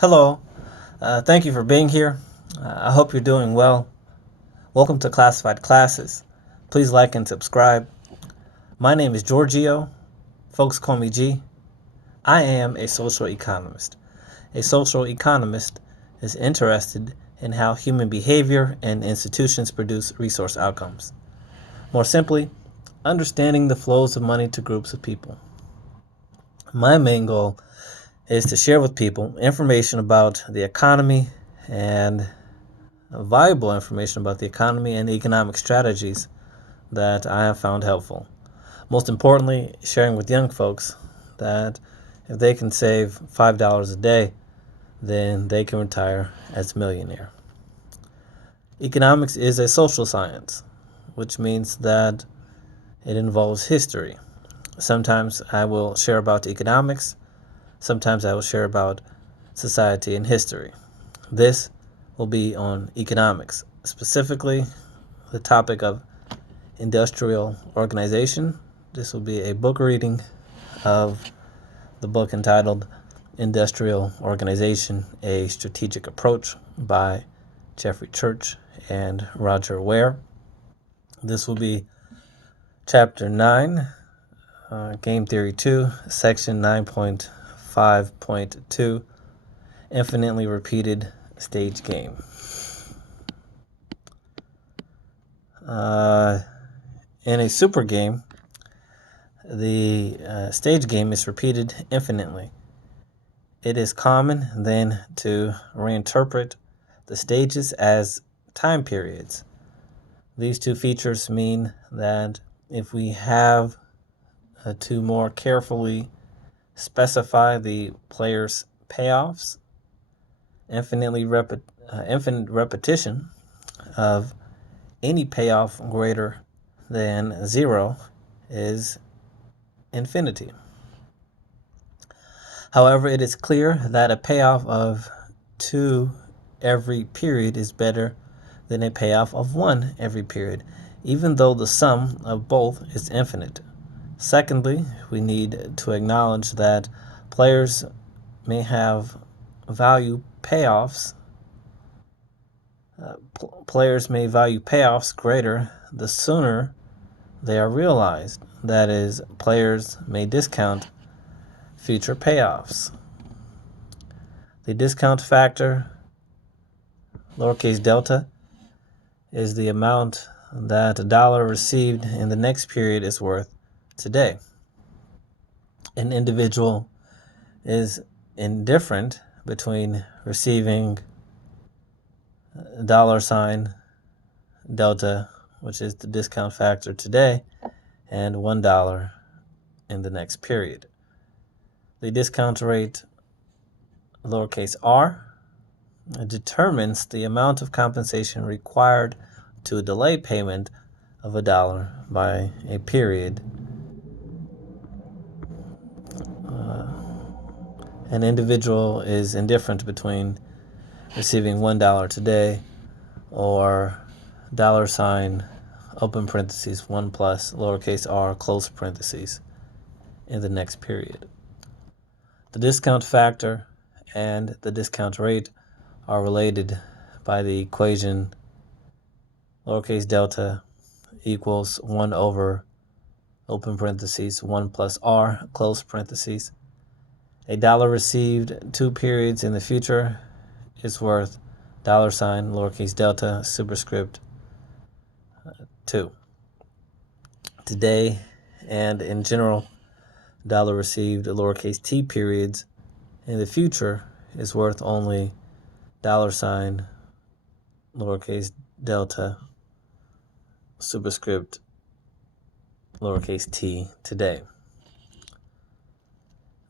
Hello, thank you for being here. I hope you're doing well. Welcome to Classified Classes. Please like and subscribe. My name is Giorgio. Folks call me G. I am a social economist. A social economist is interested in how human behavior and institutions produce resource outcomes. More simply, understanding the flows of money to groups of people. My main goal is to share with people information about the economy and valuable information about the economy and economic strategies that I have found helpful. Most importantly, sharing with young folks that if they can save $5 a day, then they can retire as a millionaire. Economics is a social science, which means that it involves history. Sometimes I will share about economics, sometimes I will share about society and history. This will be on economics, specifically the topic of industrial organization. This will be a book reading of the book entitled Industrial Organization, A Strategic Approach by Jeffrey Church and Roger Ware. This will be Chapter 9, Game Theory 2, Section 9.5.2, Infinitely Repeated Stage Game. In a super game, the stage game is repeated infinitely. It is common then to reinterpret the stages as time periods. These two features mean that if we have to more carefully specify the player's payoffs, infinite repetition of any payoff greater than 0 is infinity. However, it is clear that a payoff of 2 every period is better than a payoff of 1 every period, even though the sum of both is infinite. Secondly, we need to acknowledge that players may have value payoffs. Players may value payoffs greater the sooner they are realized. That is, players may discount future payoffs. The discount factor, lowercase delta, is the amount that a dollar received in the next period is worth today. An individual is indifferent between receiving $sign delta, which is the discount factor today, and $1 in the next period. The discount rate, lowercase r, determines the amount of compensation required to delay payment of $1 by a period. An individual is indifferent between receiving $1 today or $sign, open parentheses, 1 plus, lowercase r, close parentheses, in the next period. The discount factor and the discount rate are related by the equation lowercase delta equals 1 over, open parentheses, 1 plus r, close parentheses. A dollar received 2 periods in the future is worth $sign, lowercase delta, superscript 2. Today and in general, dollar received lowercase t periods in the future is worth only $sign, lowercase delta, superscript lowercase t today.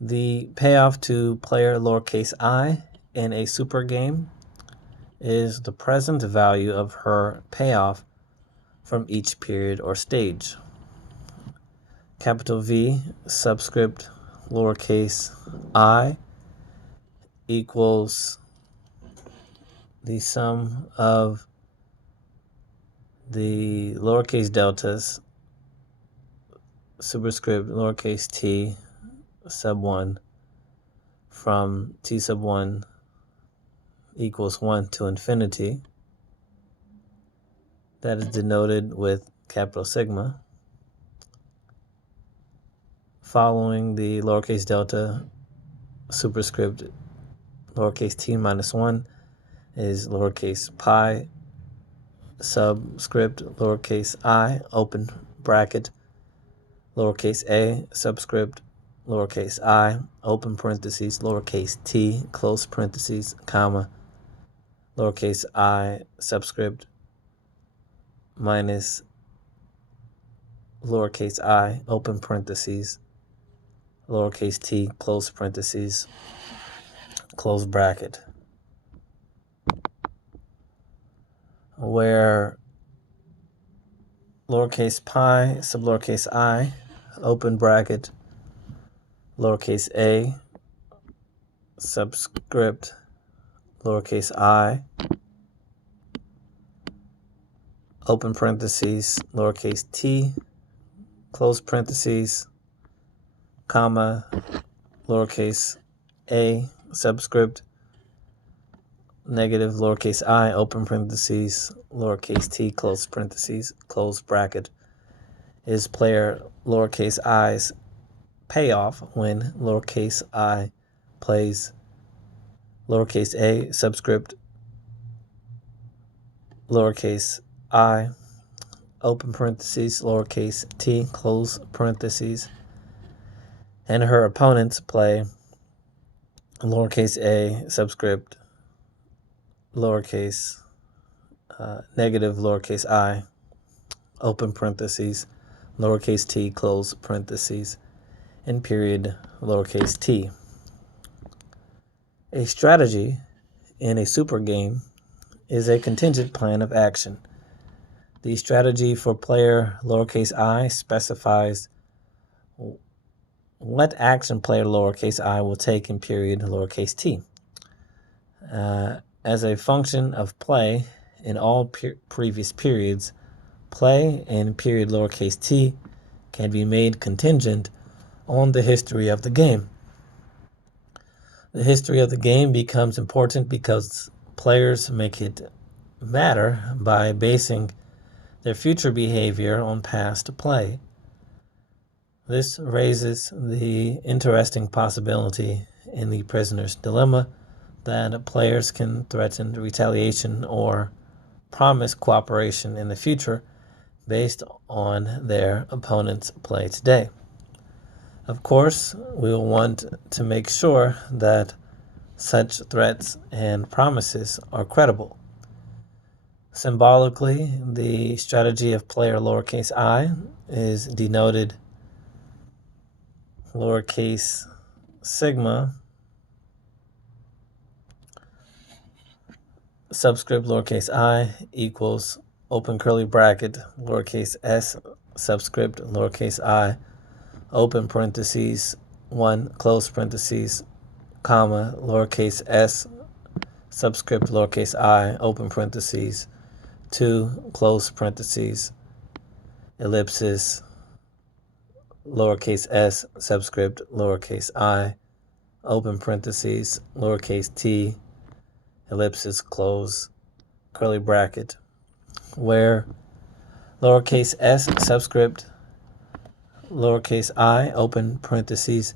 The payoff to player lowercase I in a super game is the present value of her payoff from each period or stage. Capital V subscript lowercase I equals the sum of the lowercase deltas superscript lowercase t sub 1 from t sub 1 equals 1 to infinity. That is denoted with capital sigma. Following the lowercase delta superscript lowercase t minus 1 is lowercase pi subscript lowercase I open bracket lowercase a subscript lowercase I open parentheses lowercase t close parentheses comma lowercase I subscript minus lowercase I open parentheses lowercase t close parentheses close bracket, where lowercase pi sub lowercase I open bracket lowercase a subscript lowercase I open parentheses lowercase t close parentheses comma lowercase a subscript negative lowercase I open parentheses lowercase t close parentheses close bracket is player lowercase i's payoff when lowercase I plays lowercase a subscript lowercase I open parentheses lowercase t close parentheses, and her opponents play lowercase a subscript lowercase negative lowercase I open parentheses lowercase t close parentheses and period lowercase t. A strategy in a super game is a contingent plan of action. The strategy for player lowercase I specifies what action player lowercase I will take in period lowercase t. As a function of play in all previous periods, play in period lowercase t can be made contingent on the history of the game. The history of the game becomes important because players make it matter by basing their future behavior on past play. This raises the interesting possibility in the prisoner's dilemma that players can threaten retaliation or promise cooperation in the future based on their opponent's play today. Of course, we will want to make sure that such threats and promises are credible. Symbolically, the strategy of player lowercase I is denoted lowercase sigma subscript lowercase I equals open curly bracket lowercase s subscript lowercase I open parentheses 1 close parentheses comma lowercase s subscript lowercase I open parentheses 2 close parentheses ellipsis lowercase s subscript lowercase I open parentheses lowercase t ellipsis close curly bracket, where lowercase s subscript lowercase I open parentheses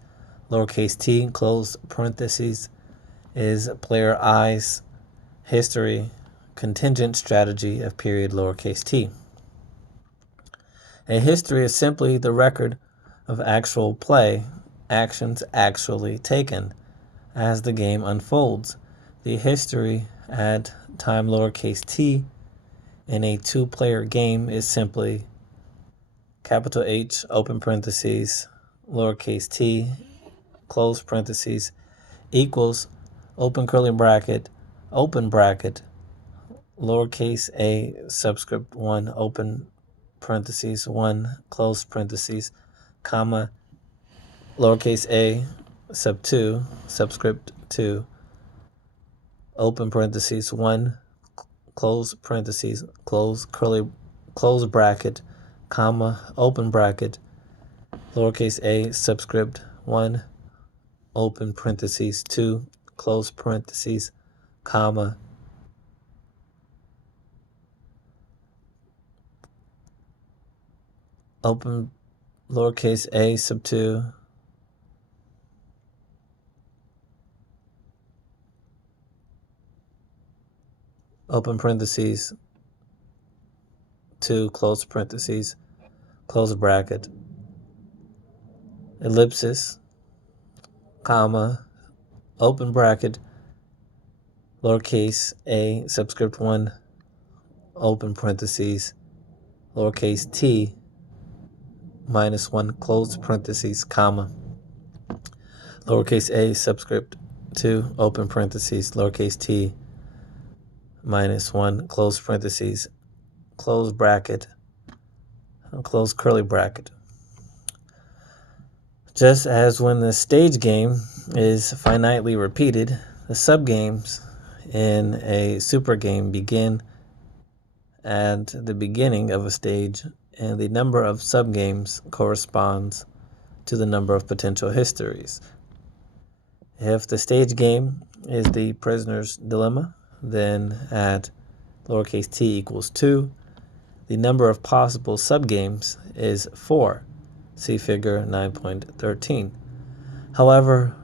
lowercase t close parentheses is player i's history contingent strategy of period lowercase t. A history is simply the record of actual play, actions actually taken, as the game unfolds. The history at time lowercase t in a two-player game is simply capital H open parentheses lowercase t close parentheses equals open curly bracket open bracket lowercase a subscript 1 open parentheses 1 close parentheses comma lowercase a sub 2 subscript 2 open parentheses 1 close parentheses close curly close bracket comma open bracket lowercase a subscript 1 open parentheses 2 close parentheses comma, open lowercase a sub 2, open parentheses, 2, close parentheses, close bracket, ellipsis, comma, open bracket, lowercase a subscript 1, open parentheses, lowercase t, -1, close parentheses, comma, lowercase a subscript 2, open parentheses, lowercase t, -1, close parentheses, close bracket, close curly bracket. Just as when the stage game is finitely repeated, the subgames in a super game begin at the beginning of a stage, and the number of subgames corresponds to the number of potential histories. If the stage game is the prisoner's dilemma, then at lowercase t equals 2, the number of possible subgames is 4. See figure 9.13. However,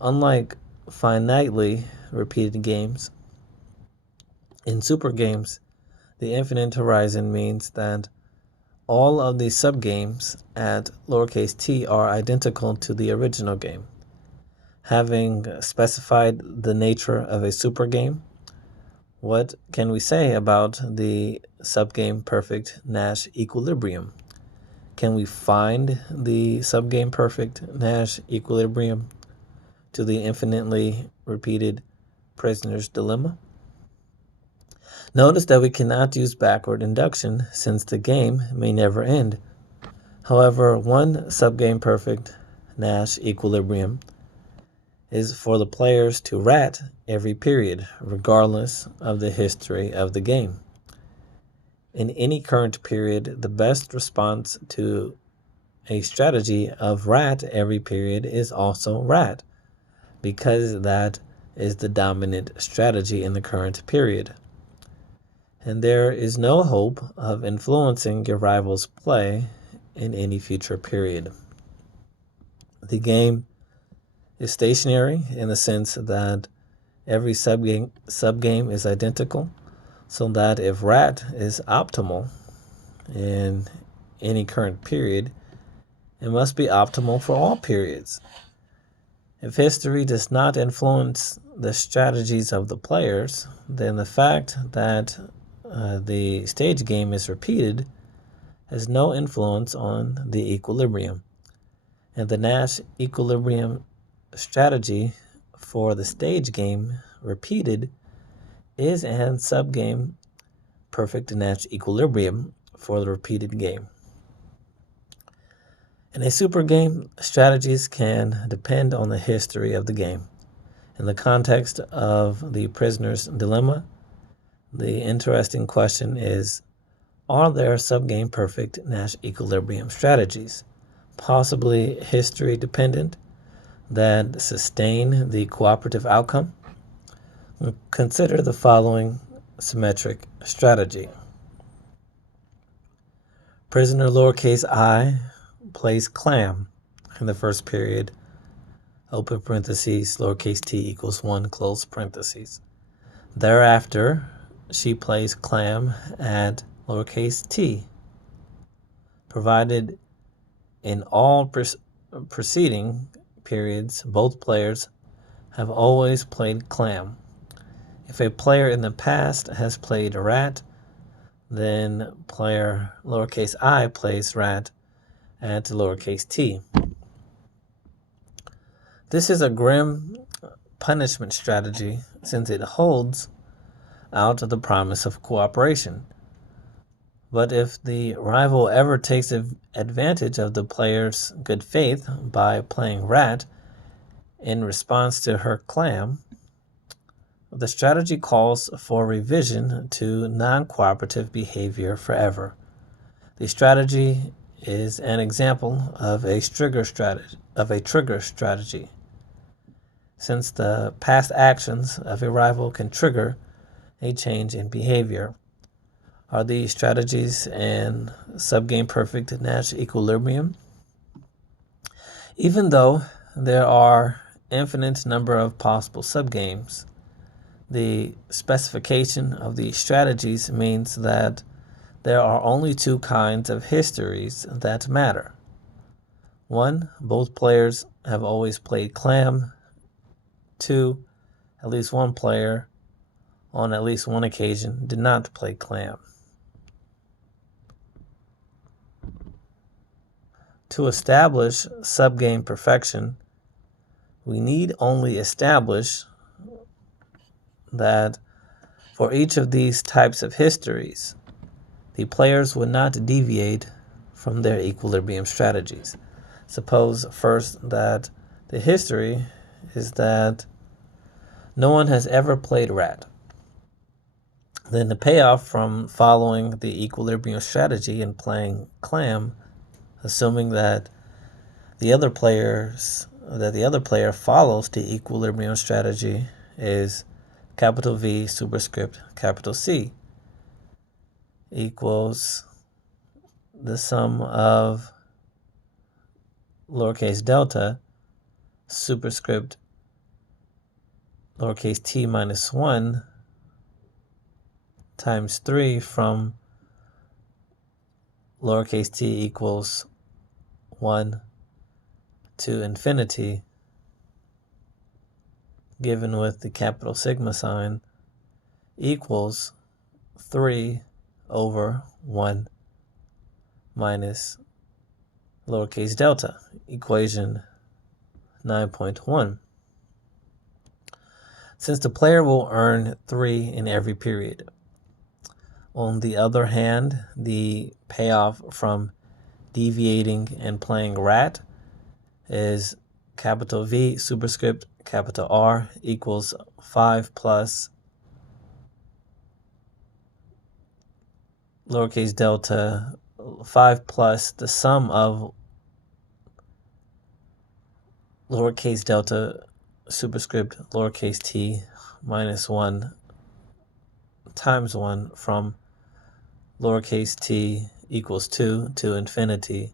unlike finitely repeated games, in super games, the infinite horizon means that all of the subgames at lowercase t are identical to the original game. Having specified the nature of a super game, what can we say about the subgame perfect Nash equilibrium? Can we find the subgame perfect Nash equilibrium to the infinitely repeated prisoner's dilemma? Notice that we cannot use backward induction since the game may never end. However, one subgame perfect Nash equilibrium is for the players to rat every period, regardless of the history of the game. In any current period, the best response to a strategy of rat every period is also rat, because that is the dominant strategy in the current period. And there is no hope of influencing your rival's play in any future period. The game is stationary in the sense that every subgame is identical, so that if rat is optimal in any current period, it must be optimal for all periods. If history does not influence the strategies of the players, then the fact that the stage game is repeated has no influence on the equilibrium. And the Nash equilibrium strategy for the stage game repeated is an subgame perfect Nash equilibrium for the repeated game. In a super game, strategies can depend on the history of the game. In the context of the prisoner's dilemma, the interesting question is, are there subgame perfect Nash equilibrium strategies, possibly history dependent, that sustain the cooperative outcome? Consider the following symmetric strategy. Prisoner lowercase I plays clam in the first period, open parentheses, lowercase t equals 1, close parentheses. Thereafter, she plays clam at lowercase t, provided in all preceding periods both players have always played clam. If a player in the past has played rat, then player lowercase I plays rat at lowercase t. This is a grim punishment strategy since it holds out the promise of cooperation. But if the rival ever takes advantage of the player's good faith by playing rat in response to her clam, the strategy calls for revision to non-cooperative behavior forever. The strategy is an example of a trigger strategy. since the past actions of a rival can trigger a change in behavior. Are these strategies in subgame perfect Nash equilibrium? Even though there are infinite number of possible subgames, the specification of these strategies means that there are only two kinds of histories that matter. One, both players have always played clam. Two, at least one player on at least one occasion did not play clam. To establish subgame perfection, we need only establish that for each of these types of histories, the players would not deviate from their equilibrium strategies. Suppose first that the history is that no one has ever played rat. Then the payoff from following the equilibrium strategy and playing clam, assuming that the other player follows the equilibrium strategy, is capital V superscript capital C equals the sum of lowercase delta superscript lowercase t minus 1 times 3 from lowercase t equals 1 to infinity, given with the capital sigma sign, equals 3 over 1 minus lowercase delta, equation 9.1. Since the player will earn 3 in every period. On the other hand, the payoff from deviating and playing rat is capital V superscript capital R equals 5 plus lowercase delta, 5 plus the sum of lowercase delta superscript lowercase t minus 1 times 1 from lowercase t equals 2 to infinity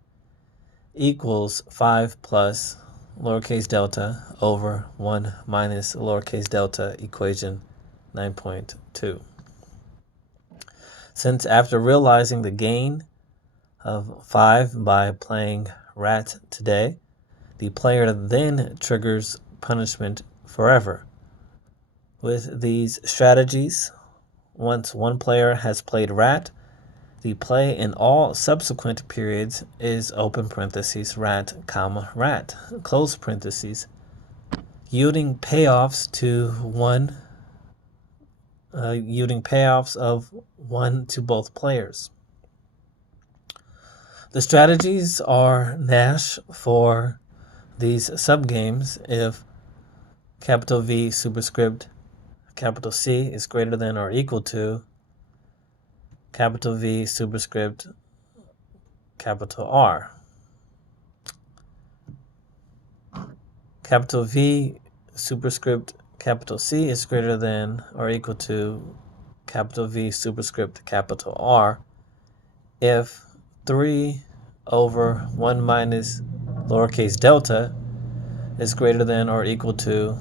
equals 5 plus lowercase delta over 1 minus lowercase delta, equation 9.2. Since after realizing the gain of 5 by playing rat today, the player then triggers punishment forever. With these strategies, once one player has played rat, the play in all subsequent periods is open parentheses rat, comma, rat, close parentheses, yielding payoffs of 1 to both players. The strategies are Nash for these subgames if capital V superscript capital C is greater than or equal to capital V superscript capital R. Capital V superscript capital C is greater than or equal to capital V superscript capital R if 3 over 1 minus lowercase delta is greater than or equal to